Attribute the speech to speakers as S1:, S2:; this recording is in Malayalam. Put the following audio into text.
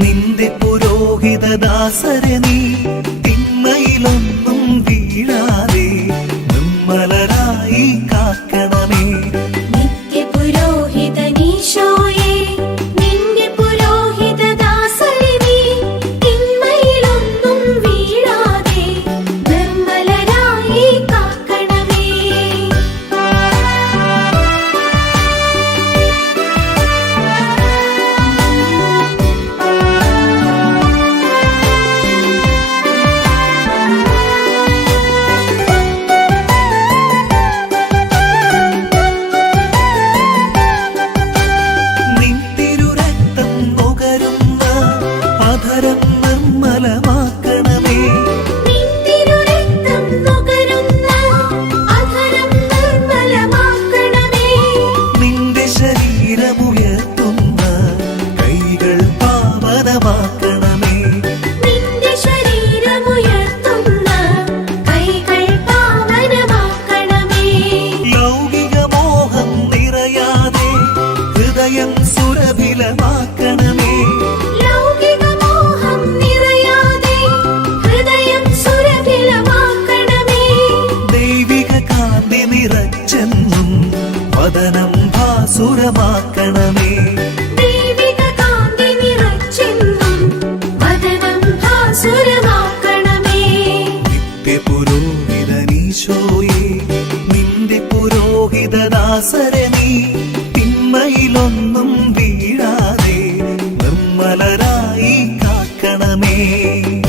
S1: നിന്റെ പുരോഹിതദാസരെ നീ തിന്മയിലൊന്നും വീഴാതെ വിലവാക്കണമേ നിറച്ചെന്നും വദനം ഭാസുരമാക്കണമേ.
S2: നിന്റെ
S1: പുരോഹിതദാസരനീ തിന്മയിലൊന്നും me